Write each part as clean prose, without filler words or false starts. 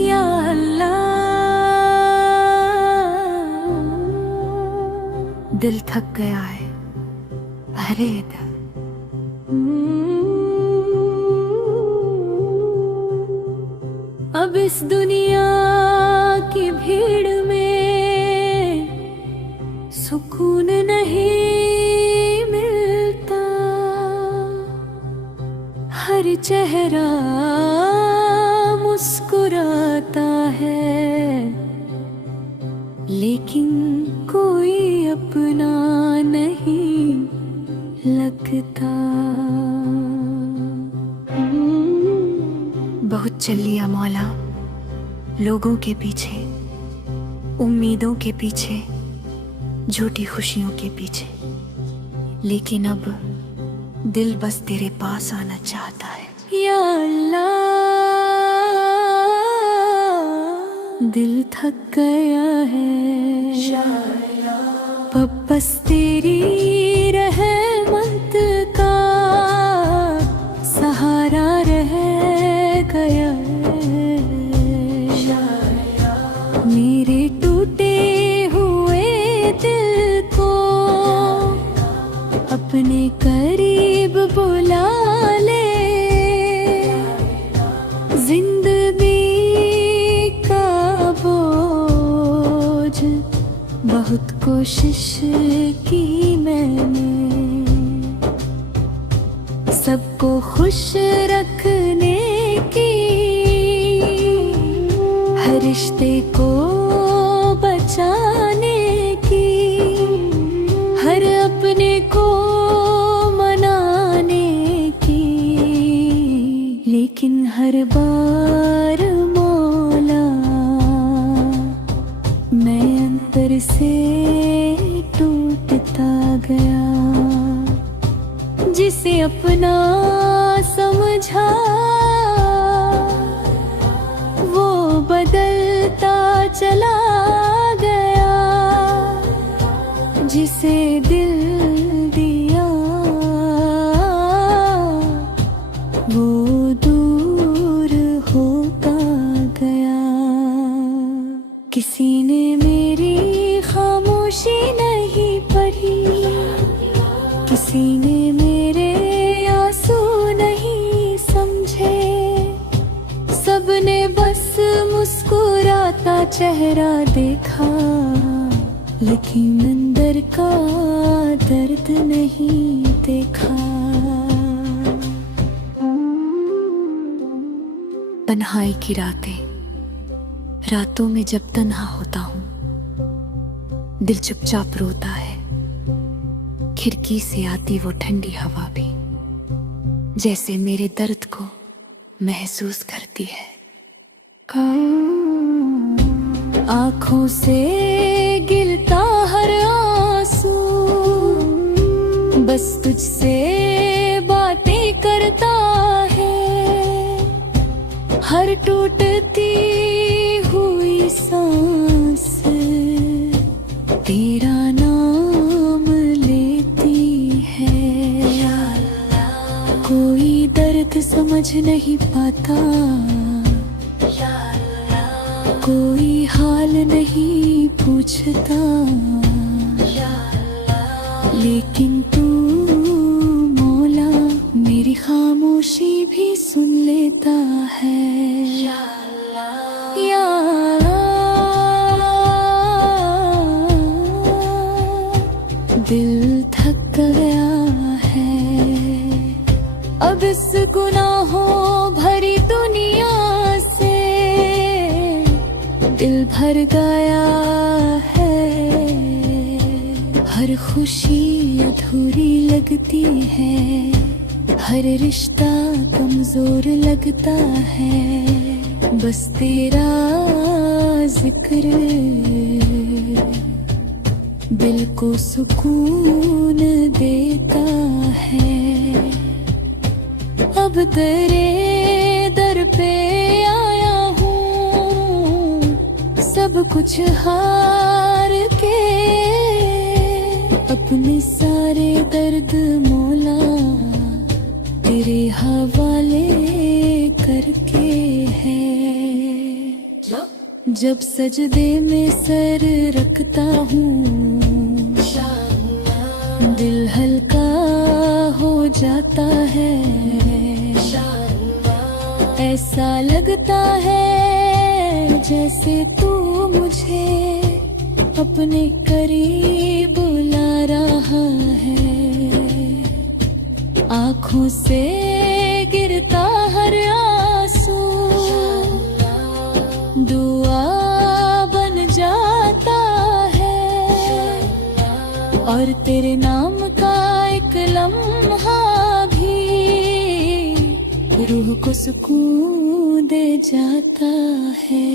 या अल्लाह, दिल थक गया है, भरे दर। अब इस दुनिया की भीड़ में सुकून नहीं मिलता। हर चेहरा मुस्कुराता है, लेकिन कोई अपना नहीं लगता। बहुत चल लिया मौला लोगों के पीछे, उम्मीदों के पीछे, झूठी खुशियों के पीछे, लेकिन अब दिल बस तेरे पास आना चाहता है। या अल्लाह, दिल थक गया है, बस तेरी रहमत का सहारा रह गया है। मेरे टूटे हुए दिल को अपने करीब बुला ले। जिंदगी का बोझ बहुत कोशिश की मैंने, सबको खुश रखने की, हर रिश्ते को बचाने की, हर अपने को मनाने की। लेकिन हर बार मौला मैं अंदर से टूटता गया। जिसे अपना समझा वो बदलता चला गया, जिसे दिल दिया वो दूर होता गया। किसी ने मेरी खामोशी नहीं पढ़ी, किसी ने सबने बस मुस्कुराता चेहरा देखा, लेकिन अंदर का दर्द नहीं देखा। तन्हाई की रातें, रातों में जब तन्हा होता हूँ, दिल चुपचाप रोता है। खिड़की से आती वो ठंडी हवा भी जैसे मेरे दर्द को महसूस करती है। आँखों से गिरता हर आंसू, बस तुझसे बातें करता है। हर टूटती हुई सांस तेरा नाम लेती है। कोई दर्द समझ नहीं पाता, कोई हाल नहीं पूछता, लेकिन तू मौला मेरी खामोशी भी सुन लेता है। या दिल थक गया है, अब इस गुनाहों भरी दुनिया से दिल भर गया है। हर खुशी अधूरी लगती है, हर रिश्ता कमजोर लगता है। बस तेरा जिक्र दिल को सुकून देता है। अब तेरे दर पे आया हूँ, सब कुछ हार के, अपने सारे दर्द मौला जब सजदे में सर रखता हूँ दिल हल्का हो जाता है। ऐसा लगता है जैसे तू मुझे अपने करीब बुला रहा है। आँखों से गिरता हर आंसू दुआ बन जाता है। और तेरे नाम का एक लम्हा भी रूह को सुकून दे जाता है।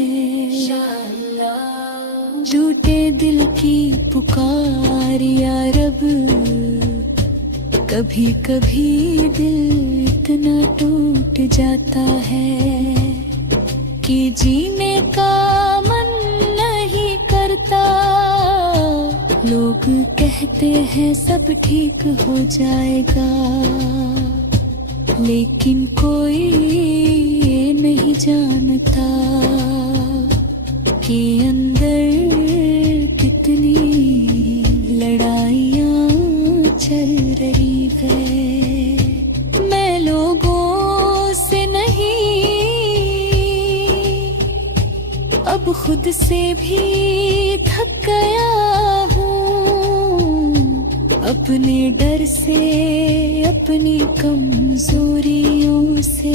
टूटे दिल की पुकार या रब, कभी कभी दिल इतना टूट जाता है कि जीने का मन नहीं करता। लोग कहते हैं सब ठीक हो जाएगा, लेकिन कोई ये नहीं जानता कि अंदर कितनी लड़ाइयाँ चल रही है। मैं लोगों से नहीं अब खुद से भी थक गया हूँ। अपने डर से, अपनी कमजोरियों से,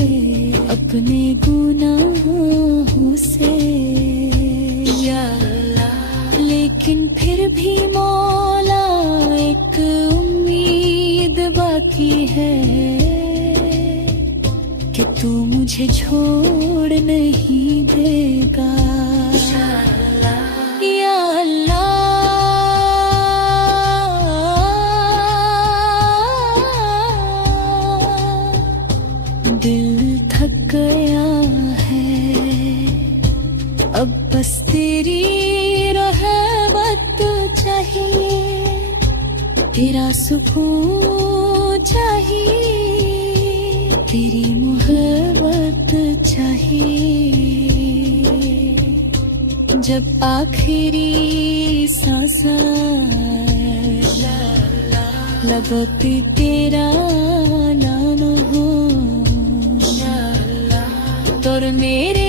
अपने गुनाहों से या अल्लाह। लेकिन फिर भी मौला एक उम्मीद बाकी है कि तू मुझे छोड़ नहीं देगा। या अल्लाह, दिल थक गया है, अब बस तेरी रहमत चाहिए, तेरा सुकून चाहिए, तेरी मोहब्बत चाहिए। जब आखिरी सांसा लबों पे तेरा नाम हो, तो मेरे